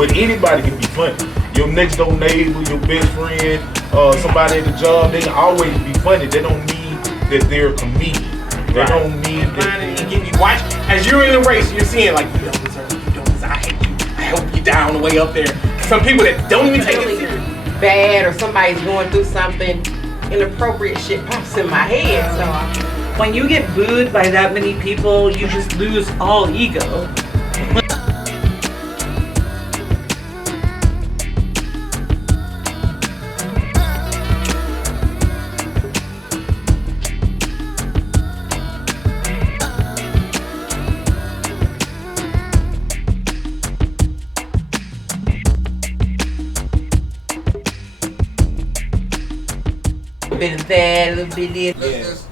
But anybody can be funny. Your next door neighbor, your best friend, somebody at the job, they can always be funny. They don't need that they're a comedian. They don't need that. You watch as you're in the race, you're seeing like you don't deserve it, you don't deserve it, I hate you, I hope you die on the way up there. Some people that don't even take it serious. Bad or somebody's going through something, inappropriate shit pops in my head. So when you get booed by that many people, you just lose all ego. bit of that, a little bit of this.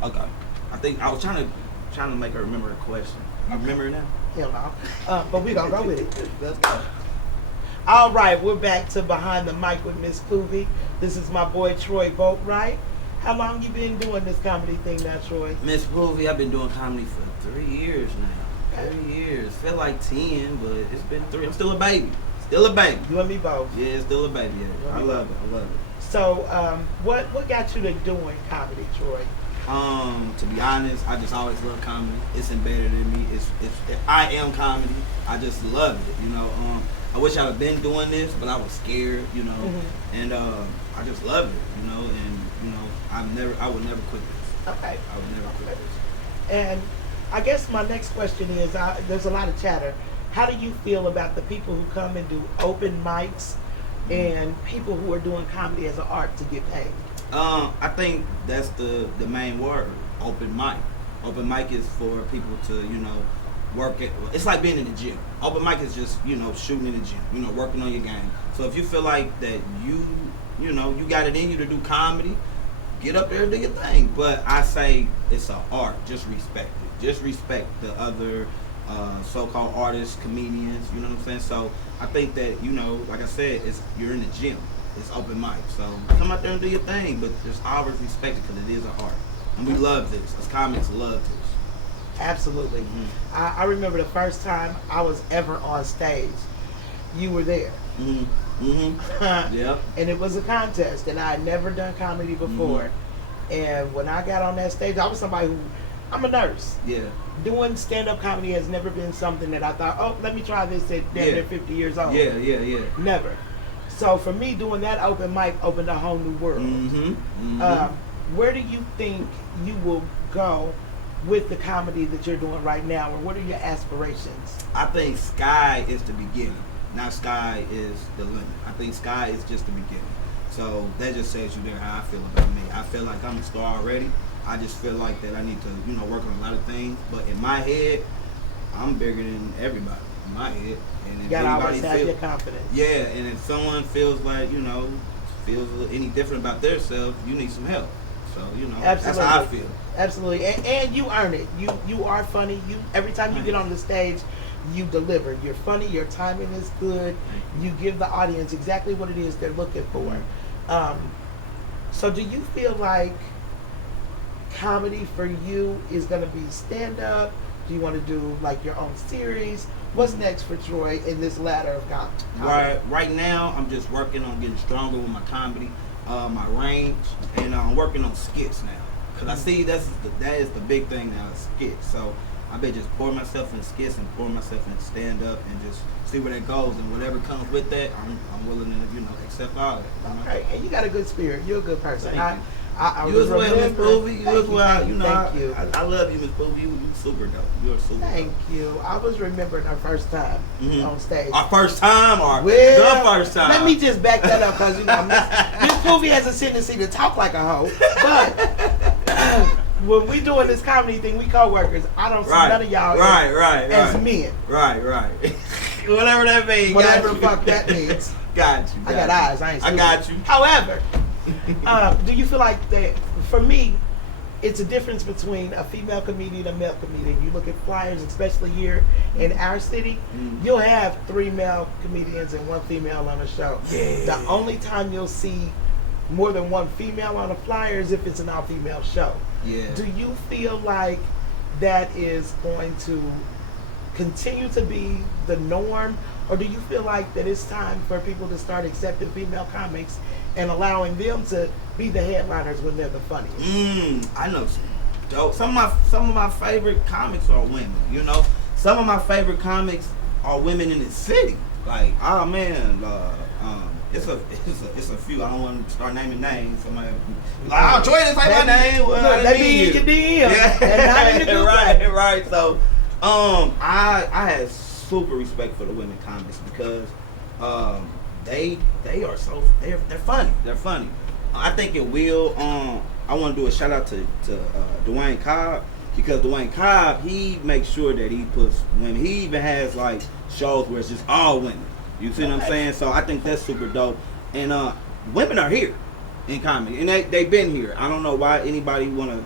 Yeah. Okay. I think I was trying to make her remember her question. You remember it now? Hell no. But we gonna go with it. Let's go. All right, we're back to Behind the Mic with Miss Poovy. This is my boy Troy Boatright. How long you been doing this comedy thing now, Troy? Miss Poovy, I've been doing comedy for 3 years now. 3 years. Feel like 10, but it's been 3. I'm still a baby. Still a baby. You and me both. Yeah, still a baby. Yeah. I love it. I love it. So, what got you to doing comedy, Troy? To be honest, I just always love comedy. It's embedded in me. I am comedy. I just love it. You know. I wish I'd have been doing this, but I was scared. You know. Mm-hmm. And I just love it. You know. And you know, I would never quit this. Okay. I would never quit this. And I guess my next question is: there's a lot of chatter. How do you feel about the people who come and do open mics and people who are doing comedy as an art to get paid? I think that's the main word, open mic. Open mic is for people to, you know, work at, it's like being in the gym. Open mic is just, you know, shooting in the gym, you know, working on your game. So if you feel like that you know, you got it in you to do comedy, get up there and do your thing. But I say it's an art, just respect it. Just respect the other so-called artists, comedians, you know what I'm saying? So I think that, you know, like I said, you're in the gym. It's open mic. So come out there and do your thing, but just always respect it because it is an art. And we love this. As comics, love this. Absolutely. Mm-hmm. I remember the first time I was ever on stage. You were there. Mm-hmm. Mm-hmm. Yep. And it was a contest, and I had never done comedy before. Mm-hmm. And when I got on that stage, I was somebody who, I'm a nurse. Yeah. Doing stand-up comedy has never been something that I thought, oh, let me try this at damn near 50 years old. Yeah. Never. So for me, doing that open mic opened a whole new world. Mm-hmm. Mm-hmm. Where do you think you will go with the comedy that you're doing right now, or what are your aspirations? I think sky is the beginning. Not sky is the limit. I think sky is just the beginning. So that just says you there how I feel about me. I feel like I'm a star already. I just feel like that I need to, you know, work on a lot of things. But in my head, I'm bigger than everybody. In my head. And if you gotta always have your confidence. Yeah, and if someone feels like, you know, feels any different about themselves, you need some help. So, you know, Absolutely. That's how I feel. Absolutely. And you earn it. You are funny. Every time you get on the stage, you deliver. You're funny, your timing is good. You give the audience exactly what it is they're looking for. So do you feel like comedy for you is going to be stand-up? Do you want to do like your own series? What's next for Troy in this ladder of comedy? Right now, I'm just working on getting stronger with my comedy, my range, and I'm working on skits now. Because I see that is the big thing now, skits. So I bet just pour myself in skits and pour myself in stand-up and just see where that goes. And whatever comes with that, I'm willing to, you know, accept all of it. You know? Okay, and you got a good spirit. You're a good person. I you as well, Miss Poovy. You as well. You know, thank you. I love you, Miss Poovy. You super dope. You're super Thank dope. you. I was remembering our first time on stage. Our first time or the first time? Let me just back that up because, you know, Miss Poovy has a tendency to talk like a hoe. But when we doing this comedy thing, we co-workers. I don't see none of y'all as men. Right. Whatever that means. Whatever the fuck that means. Got you. I got eyes. I ain't stupid. I got you. However, do you feel like that, for me, it's a difference between a female comedian and a male comedian. You look at flyers, especially here in our city, you'll have 3 male comedians and 1 female on a show. Yeah. The only time you'll see more than 1 female on a flyer is if it's an all-female show. Yeah. Do you feel like that is going to continue to be the norm, or do you feel like that it's time for people to start accepting female comics and allowing them to be the headliners when they're the funniest? I know some dope. Some of my favorite comics are women. You know, some of my favorite comics are women in the city. Like, oh man, it's a few. I don't want to start naming names. Somebody like, oh, Troy didn't say my name. Well, They be in your DM. Yeah, And not in the good way. right. So, I had super respect for the women comics because they're funny. They're funny. I think it will. I want to do a shout out to Dwayne Cobb, because Dwayne Cobb, he makes sure that he puts women. He even has like shows where it's just all women. You see what I'm saying? So I think that's super dope. And women are here in comedy, and they've been here. I don't know why anybody want to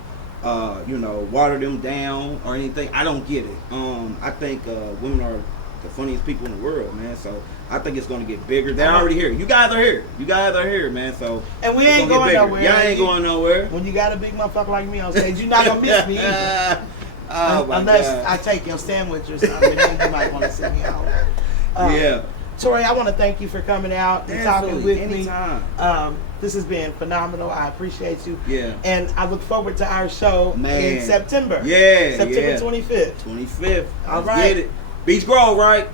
water them down or anything. I don't get it. I think women are the funniest people in the world, man. So I think it's gonna get bigger. They're already here. You guys are here, man. So And we ain't going nowhere. Y'all ain't going nowhere. When you got a big motherfucker like me on stage, you're not gonna miss me either. Unless I take your sandwich or something, then you might want to sit me out. Yeah. Tori, I want to thank you for coming out and talking with anytime. me. This has been phenomenal. I appreciate you. Yeah. And I look forward to our show in September. Yeah. September 25th. 25th. All Let's right. get it. Beach Grove, right?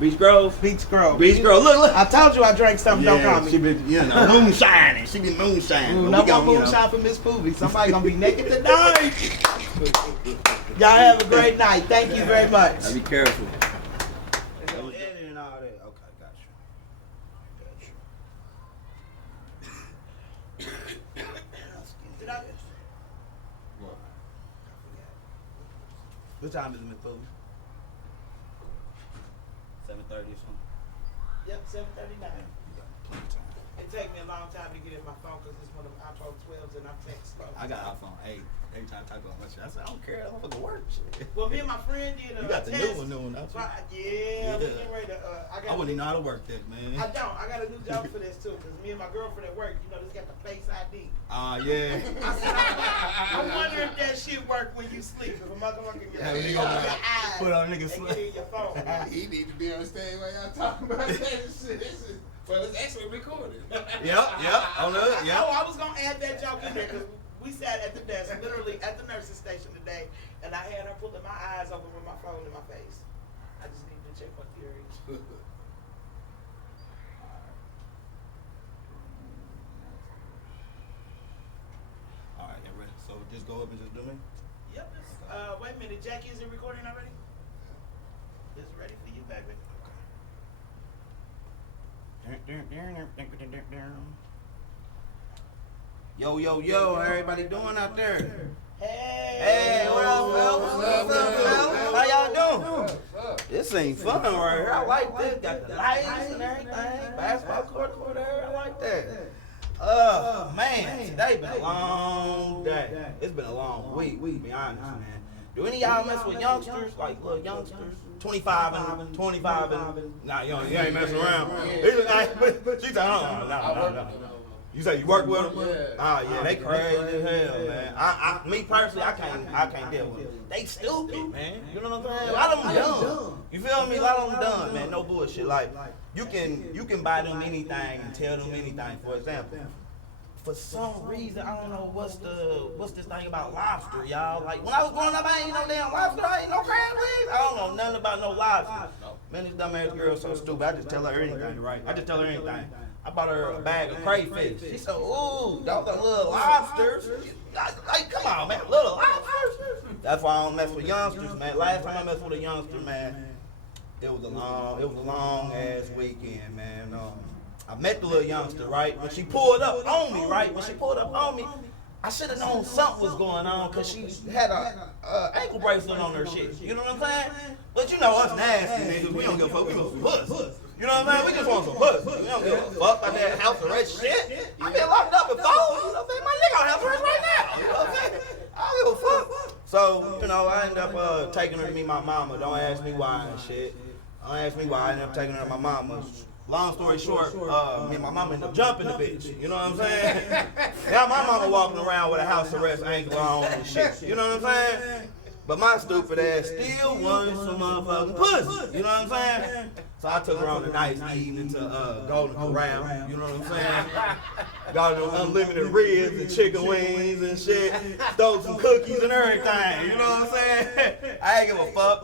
Beach Grove. Beach Grove. Beach Grove. Look. I told you I drank something. Don't call me. She been, moonshining. She been moonshining. No more moonshine for Miss Poovy. Somebody gonna be naked tonight. Y'all have a great night. Thank you very much. Be careful. Don't edit and all that. Okay, got you. Did I? What time is it, Miss Poovy? 7:30 or something. Yep, 7:39. It take me a long time to get in my phone because it's one of the iPhone 12s and I'm text phone. I got iPhone 8. Every time I type on my shit, I said, I don't care. I'm gonna work. Shit. Well, me and my friend did a You got the test. new one, don't you? Right, yeah, we getting ready to. I wouldn't even know how to work that, man. I don't. I got a new job for this too, because me and my girlfriend at work, this got the Face ID. Yeah. I wonder if that shit work when you sleep. If a motherfucker can Have a nigga open your eyes put on a nigga and sleep. get in your phone. He need to be on stage while y'all talking about that shit. Well, it's actually recorded. Yep. On the Oh, I was gonna add that joke in there because we sat at the desk, literally at the nurse's station today, and I had her pulling my eyes open with my phone in my face. I just need to check my theory. All right, you ready? So just go up and just do me. Yep. Wait a minute, Jackie, is it recording already? It's ready for you, baby. Yo, how everybody doing out there? Hey, what up, fellas? How y'all doing? This ain't fun right here. I like this. Got the lights and everything. Basketball court there. I like that. Man, today been a long day. It's been a long week, to be honest, man. Do any of y'all mess with youngsters, like little youngsters? 25 and 25 and nah, you ain't messing around. She said, no. You say you work with them? Yeah, they crazy as hell, man. Me personally, I can't deal with them. They stupid, man. You know what I'm saying? A lot of them dumb. You feel me? A lot of them dumb, man. No bullshit. Like you can buy them anything and tell them anything. For example, for some reason, I don't know what's this thing about lobster, y'all. Like when I was growing up, I ain't no damn lobster. I ain't no crab legs. I don't know nothing about no lobster. Man, this dumbass girl so stupid. I just tell her anything, right? I just tell her anything. I bought her a bag of crayfish. She said, ooh, those are little lobsters. Like, come on, man, little lobsters. That's why I don't mess with youngsters, man. Last time I messed with a youngster, man, it was a long ass weekend, man. I met the little youngster, right? When she pulled up on me, I should have known something was going on because she had a ankle bracelet on her shit. You know what I'm saying? But you know us nasty niggas, we don't give a fuck. We want some puss. You know what I'm saying? We just want some puss. We don't give a fuck about that house arrest shit. I been locked up before. You know what I'm saying? My nigga on house arrest right now. You know what I'm saying? I don't give a fuck. So, I ended up taking her to meet my mama. Don't ask me why and shit. Don't ask me why I ended up taking her to my mama. Long story short, me and my mama ended up jumping the bitch. You know what I'm saying? Now my mama walking around with a house arrest ankle on and shit. You know what I'm saying? But my stupid ass still wanted some motherfucking pussy. You know what I'm saying? So I took her on a nice evening to Golden Corral. You know what I'm saying? Got them unlimited ribs and chicken wings and shit. Stole some cookies and everything. You know what I'm saying? I ain't give a fuck.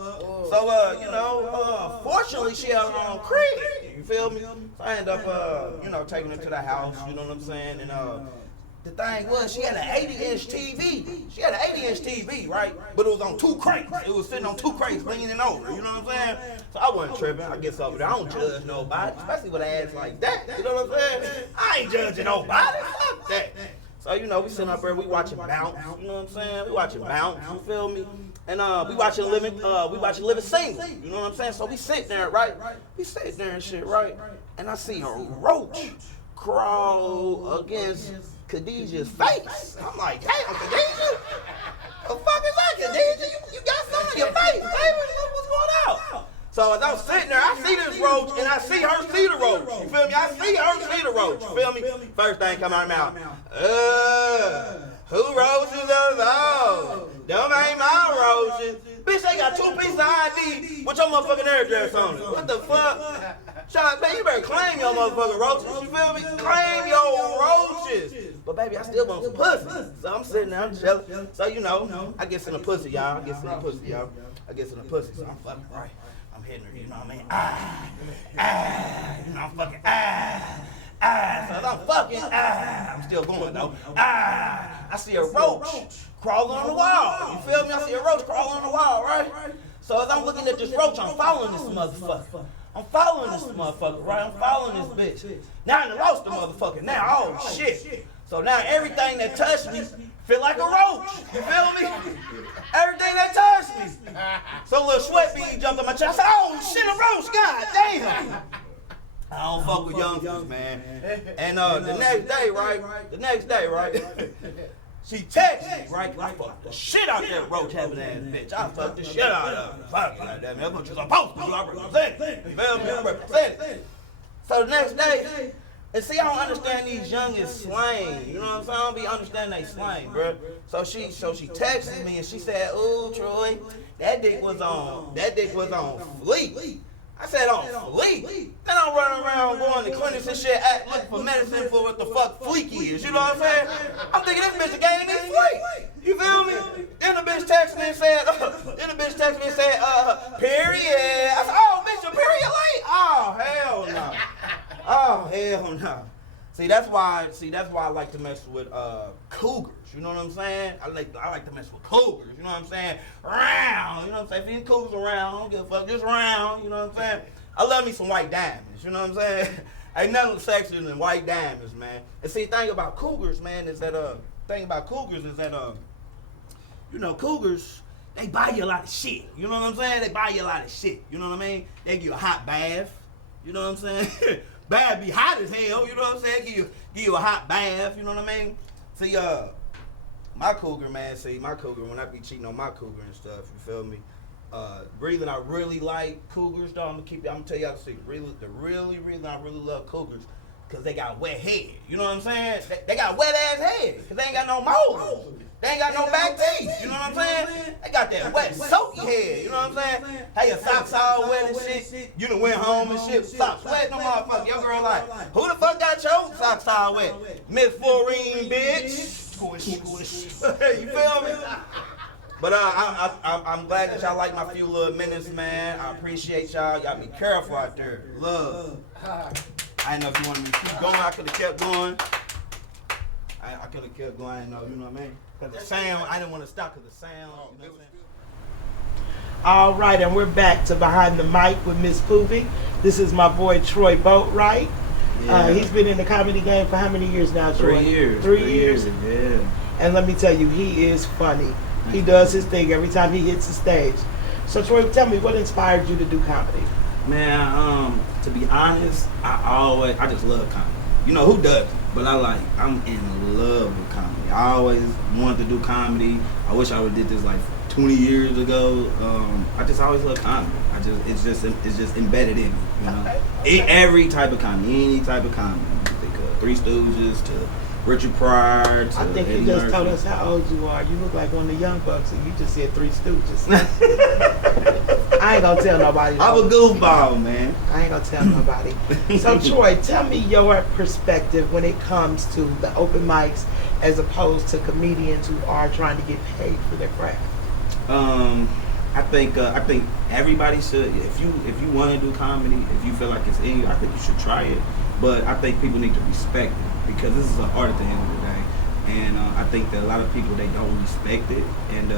So, fortunately, she had her own crib. You feel me? So I ended up, taking her to the house. You know what I'm saying? And the thing was, she had an 80-inch TV. She had an 80-inch TV, right? But it was on 2 crates. It was sitting on 2 crates, leaning over. You know what I'm saying? So I wasn't tripping. I guess over there, I don't judge nobody, especially with an ass like that. You know what I'm saying? I ain't judging nobody. Fuck that. So, we sitting up there, we watching Bounce. You know what I'm saying? We watching Bounce. You feel me? And we watching Living Single. You know what I'm saying? So we sitting there, right? We sitting there and shit, right? And I see a roach crawl against Khadijah's face. I'm like, damn, Khadijah? The fuck is that, Khadijah? You got something in your face, baby. What's going on? So as I was sitting there, I see this roach and I see her see the roach. You feel me? I see her see the roach. You feel me? First thing come out of her mouth. Who roaches are those? Them ain't my roaches. Bitch, they got 2 pieces of ID with your motherfucking address on it. What the fuck? Shut man, you better claim your motherfucking roaches. You feel me? Claim your roaches. But baby, I still want some pussy. So I'm sitting there, I'm chilling. So, I get some pussy, y'all. I get some pussy. So I'm fucking right. I'm hitting her, you know what I mean? I'm fucking, So as I'm fucking, I'm still going though. I see a roach crawling on the wall. You feel me? I see a roach crawling on the wall, right? So as I'm looking at this roach, I'm following this motherfucker. Right? I'm following this bitch. Now I done lost the motherfucker. Now, oh shit. So now everything that touched me feel like a roach. You feel me? Everything that touched me. So a little sweat bead jumped on my chest. I said, oh shit, a roach, god damn. I don't fuck with youngsters, man. And the next day, right? She texted me, right? I fucked the shit out that roach having ass bitch. I fucked the shit out of her. Fuck that, man. That's what you're supposed to do. I represent it. You feel me? I represent it. So the next day, and see, I don't understand these youngest slang. You know what I'm saying? I don't be understanding they slang, bro. So she texted me and she said, "Ooh, Troy, that dick was on fleek." I said, on fleek? Then I'm running around going to clinics and shit, looking for medicine for what the fuck fleek is. You know what I'm saying? I'm thinking this bitch gave me fleek. You feel me? Then the bitch texted me and said, period. I said, oh, bitch, your period late? Oh, hell no. Oh, hell no. See, that's why I like to mess with cougars. You know what I'm saying? I like to mess with cougars. You know what I'm saying? Round. You know what I'm saying? If any cougars around, I don't give a fuck. Just round. You know what I'm saying? I love me some white diamonds. You know what I'm saying? Ain't nothing sexier than white diamonds, man. And see, the thing about cougars, man, is that cougars, they buy you a lot of shit. You know what I'm saying? They buy you a lot of shit. You know what I mean? They give you a hot bath. You know what I'm saying? Bath be hot as hell. You know what I'm saying? Give you a hot bath. You know what I mean? See, my cougar, when I be cheating on my cougar and stuff, you feel me? I really like cougars, though. I'm gonna tell y'all the secret. The reason I really love cougars, because they got wet head. You know what I'm saying? They got wet ass head, because they ain't got no molars. They ain't got no back teeth. You know what I'm saying? They got that wet, soaky head. You know what I'm saying? How your socks all wet and shit. You done went home and shit. Socks wet, no motherfucker. Your girl like, who the fuck got your socks all wet? Miss Florine, bitch. You feel me? But I'm glad that y'all like my few little minutes, man. I appreciate y'all. Y'all be careful out there. Love. I didn't know if you wanted me to keep going. I could have kept going. I could have kept going. I didn't know, you know what I mean? Because the sound, I didn't want to stop because the sound. You know what I'm saying? All right, and we're back to Behind the Mic with Miss Poovy. This is my boy Troy Boatright. Yeah. He's been in the comedy game for how many years now, Troy? 3 years. 3 years? Yeah. And let me tell you, he is funny. He does his thing every time he hits the stage. So Troy, tell me, what inspired you to do comedy? Man, to be honest, I just love comedy. You know, who doesn't? But I'm in love with comedy. I always wanted to do comedy. I wish I would have did this like 20 years ago. I just always love comedy. It's just embedded in me. You know, every type of comedy, any type of comedy. Three Stooges to Richard Pryor to I think you Eddie just Murphy. told us how old you are. You look like one of the young bucks, and you just said Three Stooges. I ain't gonna tell nobody. I'm a goofball, man. I ain't gonna tell nobody. So Troy, tell me your perspective when it comes to the open mics as opposed to comedians who are trying to get paid for their craft. I think everybody should. If you want to do comedy, if you feel like it's in you, I think you should try it. But I think people need to respect it because this is an art at the end of the day. And I think that a lot of people, they don't respect it. And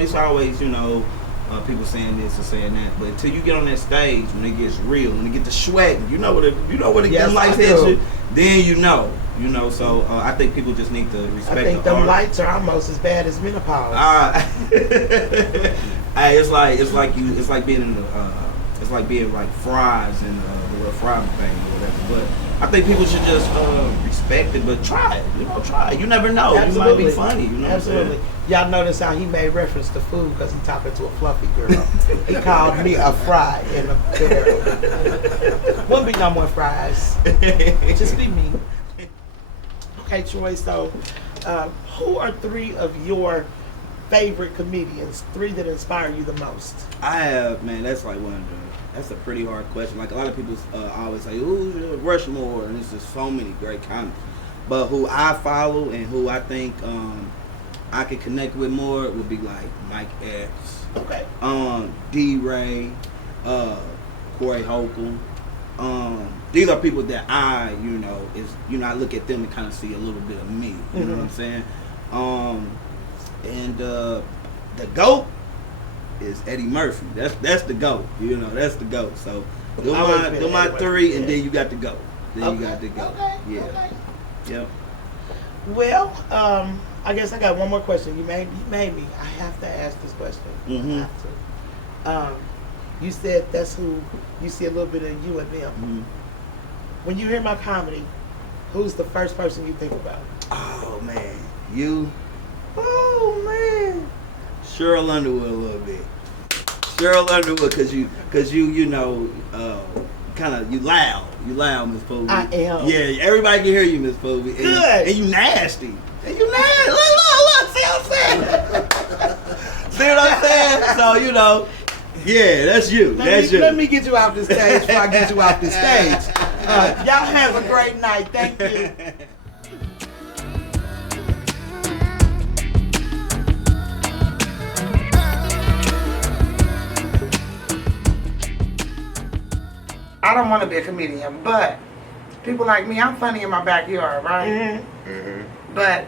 it's always people saying this or saying that. But until you get on that stage, when it gets real, when it get to sweating, you know what it Yes, them lights I hit do. you, then you know. So I think people just need to respect I think the them art. lights are almost as bad as menopause. Hey, it's like being like fries in the little fry thing or whatever. But I think people should just respect it, but try it. Try it. You never know. Absolutely. You might be funny. You know Absolutely. Y'all notice how he made reference to food because he talking to a fluffy girl. He called me a fry in a girl. Wouldn't be no more fries. Just be me. Okay, Troy. So, who are 3 of your favorite comedians? 3 that inspire you the most? I have, man. That's like that's a pretty hard question. Like a lot of people always say, "Ooh, Rushmore," and there's just so many great comics. But who I follow and who I think I could connect with more would be like Mike Epps, Okay. D-Ray, Corey Holcomb. These are people that I look at them and kind of see a little bit of me. You know what I'm saying? And the GOAT is Eddie Murphy. That's the GOAT. That's the GOAT. So do my 3, and then you got the GOAT. Then you got the GOAT. Okay. Yeah. Okay. Yep. Well, I guess I got one more question. You made me. I have to ask this question. Mhm. I have to. You said that's who you see a little bit of you and them. Mhm. When you hear my comedy, who's the first person you think about? Oh man, you. Oh man, Cheryl Underwood a little bit. Cheryl Underwood, cause you kind of you loud, Miss Poby. I am. Yeah, everybody can hear you, Miss Poby. Good. And you nasty. And you nasty. Look, see what I'm saying? See what I'm saying? So yeah, that's you. Let me get you off the stage before I get you off the stage. Y'all have a great night. Thank you. I don't want to be a comedian, but people like me, I'm funny in my backyard, right? But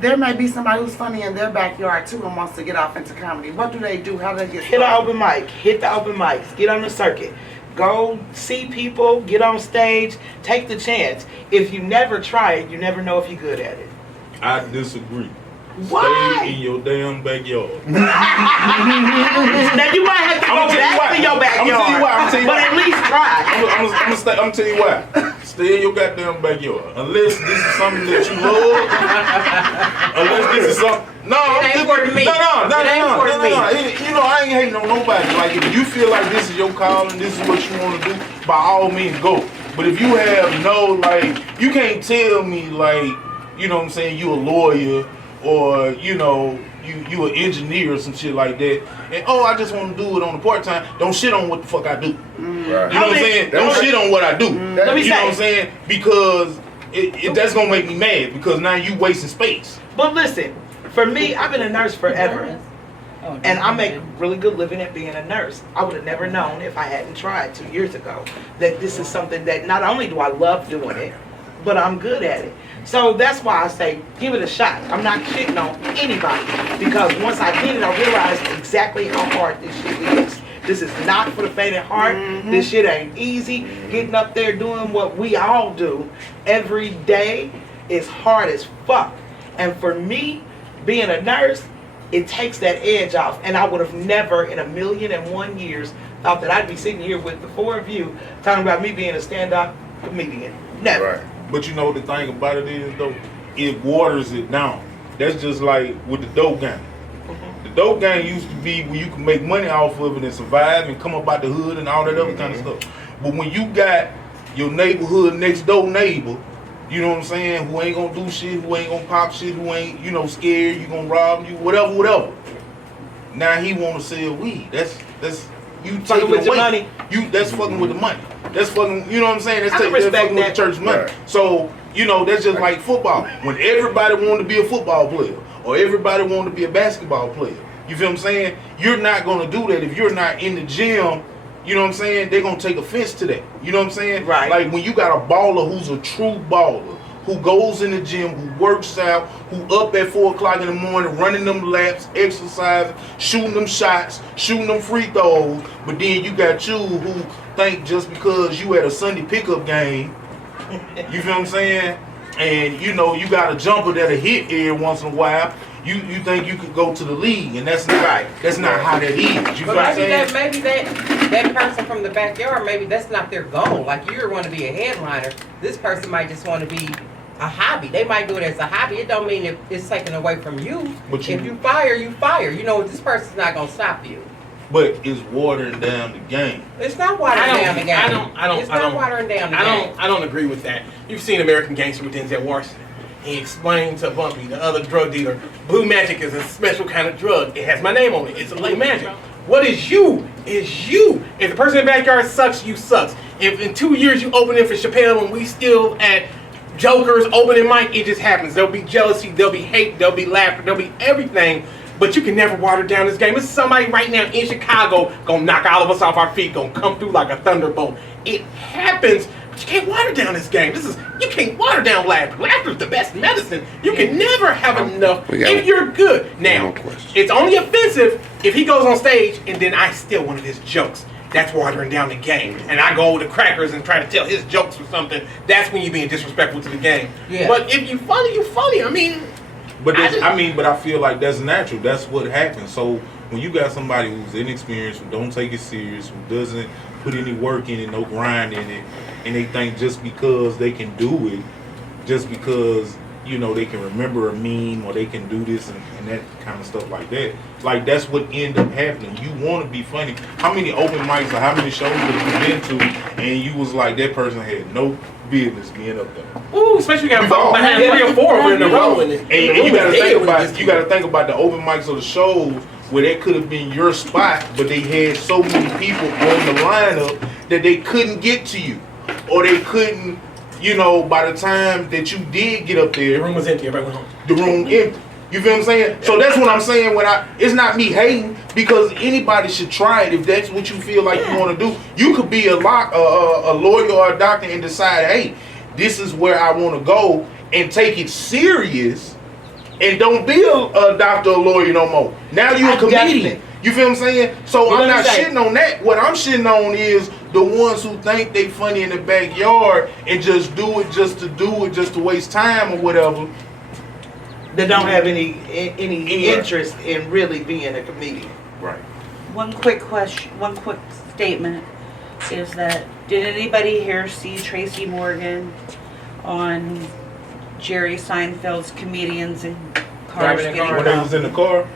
there may be somebody who's funny in their backyard too and wants to get off into comedy. What do they do? How do they get Hit started? an open mic. Hit the open mics. Get on the circuit. Go see people. Get on stage. Take the chance. If you never try it, you never know if you're good at it. I disagree. Why? Stay in your damn backyard. Now you might have to go back to your backyard. I'm gonna tell you why. But at least try. I'm gonna tell you why. Stay in your goddamn backyard. Unless this is something that you love. Unless this is something. No, It ain't for me. No. It ain't for me. I ain't hating on nobody. Like if you feel like this is your calling, this is what you want to do, by all means go. But if you have you can't tell me you know what I'm saying, you a lawyer or you an engineer or some shit like that, and I just want to do it on the part time. Don't shit on what the fuck I do. Right. You know what I'm saying? Don't shit on what I do. Let me You know say. what I'm saying? Because that's gonna make me mad because now you wasting space. But listen, for me, I've been a nurse forever. And I make really good living at being a nurse. I would have never known if I hadn't tried 2 years ago that this is something that not only do I love doing it, but I'm good at it. So that's why I say, give it a shot. I'm not shitting on anybody because once I did it, I realized exactly how hard this shit is. This is not for the faint of heart. This shit ain't easy. Getting up there doing what we all do every day is hard as fuck. And for me, being a nurse, it takes that edge off. And I would have never in 1,000,001 years thought that I'd be sitting here with the 4 of you talking about me being a stand-up comedian. Never. Right. But you know the thing about it is though, it waters it down. That's just like with the dope game. The dope game used to be where you can make money off of it and survive and come up out the hood and all that other kind of stuff. But when you got your neighborhood next door neighbor, you know what I'm saying, who ain't gonna do shit, who ain't gonna pop shit, who ain't, you know, scared, you gonna rob you, whatever. Now he wanna sell weed. That's you Fucking taking with your away. money. That's fucking with the money. That's fucking, you know what I'm saying? That's I can that's respect fucking with that. the church money. Right. So, you know, that's just like football. When everybody wanted to be a football player or everybody wanted to be a basketball player, you feel what I'm saying? You're not gonna do that if you're not in the gym. You know what I'm saying? They're gonna take offense to that. You know what I'm saying? Right. Like when you got a baller who's a true baller, who goes in the gym, who works out, who up at 4 o'clock in the morning, running them laps, exercising, shooting them shots, shooting them free throws, but then you got you who think just because you at a Sunday pickup game, you feel what I'm saying? And you know, you got a jumper that'll hit every once in a while, you think you could go to the league, and that's not right. That's not how that is. You feel But what I'm saying? maybe that person from the backyard, maybe that's not their goal. Like you want to be a headliner. This person might just want to be a hobby. They might do it as a hobby. It don't mean it's taken away from you. But if you fire, you fire. You know, this person's not gonna stop you. But it's watering down the game. It's not watering down the game. It's not watering down the game. I don't agree with that. You've seen American Gangster with Denzel Washington. He explained to Bumpy, the other drug dealer, blue magic is a special kind of drug. It has my name on it. It's a blue magic. What is you? Is you. If the person in the backyard sucks, you sucks. If in 2 years you open it for Chappelle and we still at Joker's opening mic, it just happens. There'll be jealousy, there'll be hate, there'll be laughter, there'll be everything. But you can never water down this game. It's somebody right now in Chicago gonna knock all of us off our feet, gonna come through like a thunderbolt. It happens. But you can't water down this game. You can't water down laughter. Laughter is the best medicine. You can never have enough if you're good. Now, it's only offensive if he goes on stage and then I steal one of his jokes. That's watering down the game. And I go over to Crackers and try to tell his jokes or something. That's when you're being disrespectful to the game. Yeah. But if you funny, you funny. I mean, but I feel like that's natural. That's what happens. So when you got somebody who's inexperienced, who don't take it serious, who doesn't put any work in it, no grind in it, and they think just because they can do it, just because, you know, they can remember a meme or they can do this and that kind of stuff like that. Like, that's what end up happening. You want to be funny. How many open mics or how many shows have you been to and you was like, that person had no business being up there? Ooh, especially got behind 3 or 4 of them in a row. And you gotta think about the open mics or the shows where that could have been your spot, but they had so many people on the lineup that they couldn't get to you. Or they couldn't, you know, by the time that you did get up there, the room was empty, everybody went home. The room empty. You feel what I'm saying? So that's what I'm saying it's not me hating, because anybody should try it if that's what you feel like you want to do. You could be a lawyer or a doctor and decide, hey, this is where I want to go, and take it serious and don't be a doctor or lawyer no more. Now you're a comedian. You feel what I'm saying? So I'm not shitting on that. What I'm shitting on is the ones who think they funny in the backyard and just do it just to do it, just to waste time or whatever. They don't have any interest in really being a comedian. Right. One quick statement is that, did anybody here see Tracy Morgan on Jerry Seinfeld's Comedians in Cars When Getting they was in the car?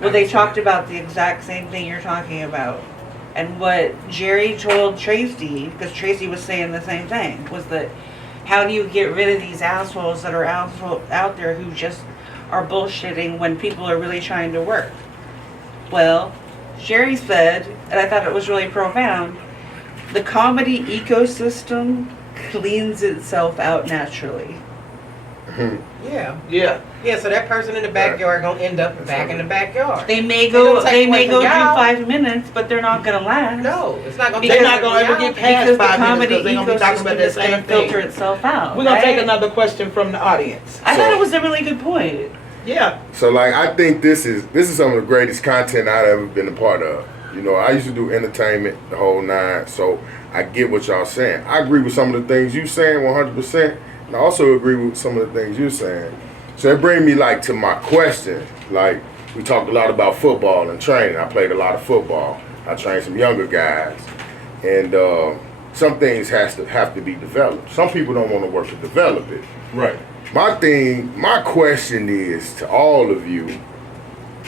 Well, they talked about the exact same thing you're talking about. And what Jerry told Tracy, because Tracy was saying the same thing, was that how do you get rid of these assholes that are out there who just are bullshitting when people are really trying to work? Well, Jerry said, and I thought it was really profound, the comedy ecosystem cleans itself out naturally. Yeah, so that person in the backyard gonna end up back in the backyard. They may go do 5 minutes, but they're not gonna last. No, it's not gonna. They're not gonna ever get past 5 minutes because they're gonna be talking about the is same gonna thing. filter itself out. We're gonna right? take another question from the audience. I thought it was a really good point. Yeah. So like, I think this is some of the greatest content I've ever been a part of. You know, I used to do entertainment the whole 9, so I get what y'all saying. I agree with some of the things you saying 100%, and I also agree with some of the things you're saying. So it brings me like to my question. Like, we talked a lot about football and training. I played a lot of football. I trained some younger guys, and some things have to be developed. Some people don't want to work to develop it. Right. My question is to all of you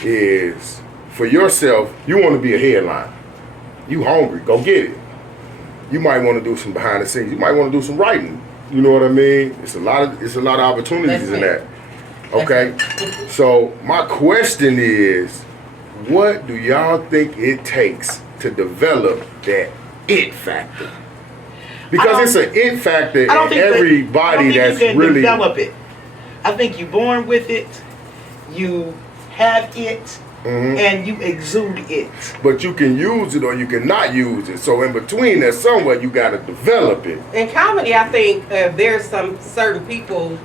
is, for yourself, you want to be a headliner. You hungry, go get it. You might want to do some behind the scenes. You might want to do some writing. You know what I mean? It's a lot of opportunities in that. Okay. So my question is, what do y'all think it takes to develop that it factor? Because it's an it factor in everybody that's you can really develop it. I think you're born with it. You have it. And you exude it. But you can use it or you cannot use it. So in between there's somewhere you got to develop it. In comedy, I think there's some certain people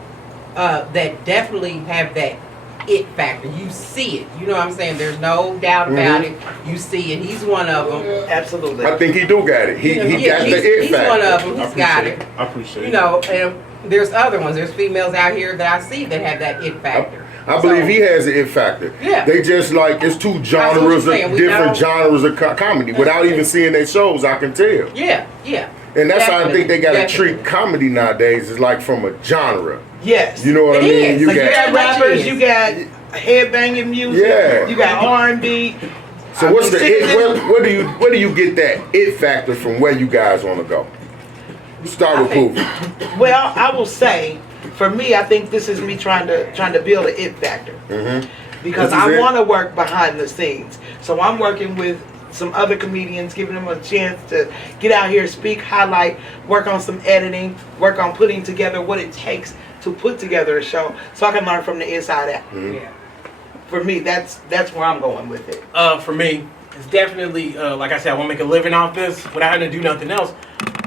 that definitely have that it factor. You see it. You know what I'm saying? There's no doubt about it. You see it. He's one of them. Absolutely. I think he do got it. He got the it factor. He's one of them. He's got it. I appreciate it. You know, and there's other ones. There's females out here that I see that have that it factor. I believe he has an it factor. Yeah. They just like, it's two genres of different genres of comedy. Without even seeing their shows, I can tell. Yeah, yeah. And that's how I think they got to treat comedy nowadays, is like from a genre. Yes. You know what I mean? You got rappers, you got headbanging music, you got R&B. So what's the it? Where do you get that it factor from? Where you guys want to go? Start with Poofy. Well, I will say, for me, I think this is me trying to build an it factor, because I want to work behind the scenes. So I'm working with some other comedians, giving them a chance to get out here, speak, highlight, work on some editing, work on putting together what it takes to put together a show, so I can learn from the inside out. Yeah. For me, that's where I'm going with it. For me, it's definitely like I said, I want to make a living off this without having to do nothing else.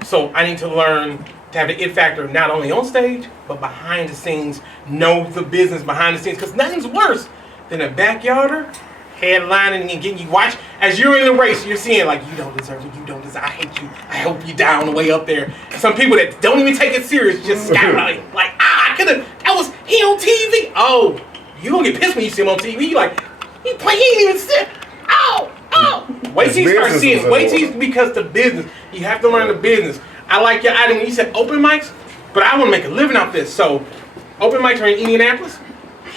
So I need to learn to have the it factor not only on stage but behind the scenes. Know the business behind the scenes, because nothing's worse than a backyarder headlining and getting you watch as you're in the race. You're seeing like, you don't deserve it, you don't deserve. I hate you. I hope you die on the way up there. Some people that don't even take it serious just skyrocket like, I could have. That was he on TV. Oh, you gonna get pissed when you see him on TV. You like, he ain't even sit. Oh. Wait till you start seeing. Wait till you, because the business. You have to learn the business. I like your item when you said open mics, but I want to make a living off this. So, open mics are in Indianapolis.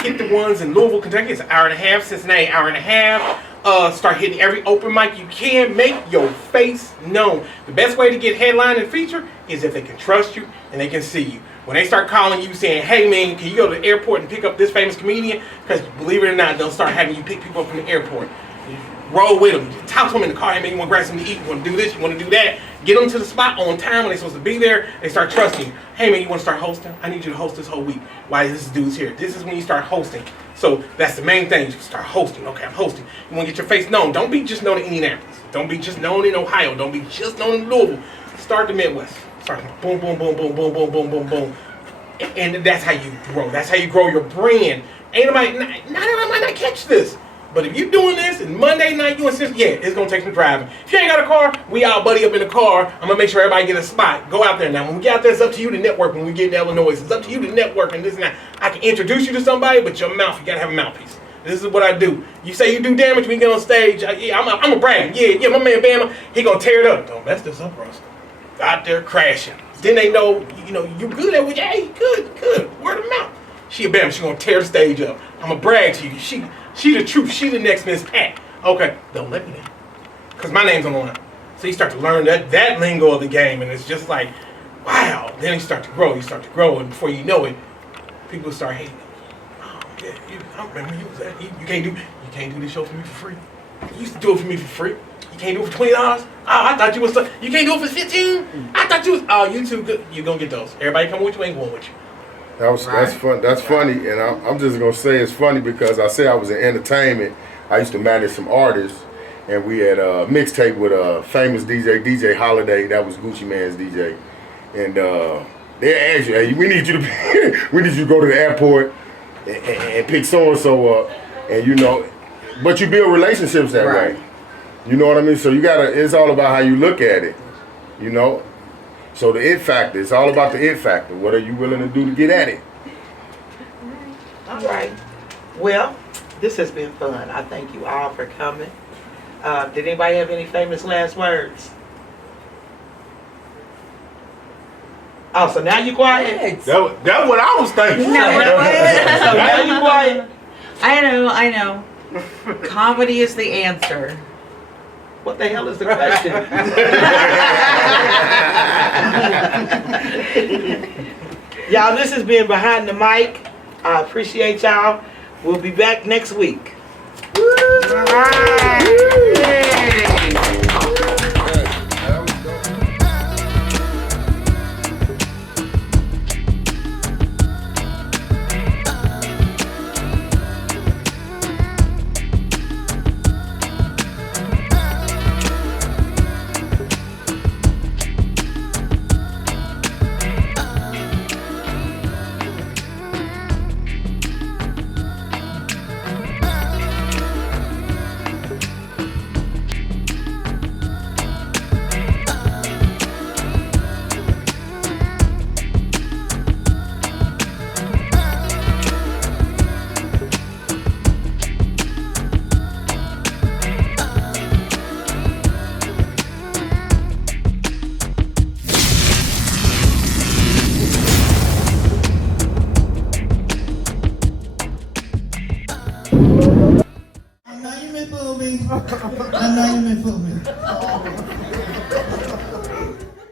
Hit the ones in Louisville, Kentucky. It's an hour and a half. Cincinnati, hour and a half. Start hitting every open mic you can. Make your face known. The best way to get headline and feature is if they can trust you and they can see you. When they start calling you saying, hey man, can you go to the airport and pick up this famous comedian? Because believe it or not, they'll start having you pick people up from the airport. Roll with them. Talk to them in the car. Hey man, you want to grab something to eat? You want to do this? You want to do that? Get them to the spot on time when they're supposed to be there. They start trusting you. Hey man, you want to start hosting? I need you to host this whole week. Why this dude's here? This is when you start hosting. So that's the main thing. You start hosting. Okay, I'm hosting. You want to get your face known. Don't be just known in Indianapolis. Don't be just known in Ohio. Don't be just known in Louisville. Start the Midwest. Start boom, boom, boom, boom, boom, boom, boom, boom, boom. And that's how you grow. That's how you grow your brand. Ain't nobody, not everybody might not catch this. But if you're doing this and Monday night you insist, yeah, it's gonna take some driving. If you ain't got a car, we all buddy up in the car. I'm gonna make sure everybody get a spot. Go out there now. When we get out there, it's up to you to network. When we get in Illinois, it's up to you to network and this and that. I can introduce you to somebody, but your mouth, you gotta have a mouthpiece. This is what I do. You say you do damage when you get on stage. I'm a brag. Yeah, my man Bama, he gonna tear it up. Don't mess this up, Russ. Out there crashing. Then they know, you good at what. Hey, good. Word of mouth. She a Bama. She gonna tear the stage up. I'm gonna brag to you. She the truth. She the next Miss Pat. Okay, don't let me down. Because my name's on the line. So you start to learn that lingo of the game, and it's just like, wow. Then you start to grow. And before you know it, people start hating. Oh, yeah, I remember you was that. You can't do this show for me for free. You used to do it for me for free. You can't do it for $20. Oh, I thought you was. You can't do it for $15. I thought you was. Oh, you too good. You gonna get those. Everybody come with you, ain't going with you. That's fun. That's funny, and I'm just gonna say it's funny because I say I was in entertainment. I used to manage some artists, and we had a mixtape with a famous DJ Holiday. That was Gucci Mane's DJ, and they asked you, "Hey, we need you to go to the airport and pick so and so up," and but you build relationships that way. You know what I mean? So you gotta. It's all about how you look at it. So the it factor, it's all about the it factor. What are you willing to do to get at it? All right. Well, this has been fun. I thank you all for coming. Did anybody have any famous last words? Oh, so now you quiet? That's what I was thinking. No, So now you quiet? I know. Comedy is the answer. What the hell is the question? Y'all, this has been Behind the Mic. I appreciate y'all. We'll be back next week. All right. I know you been moving. I know you been moving.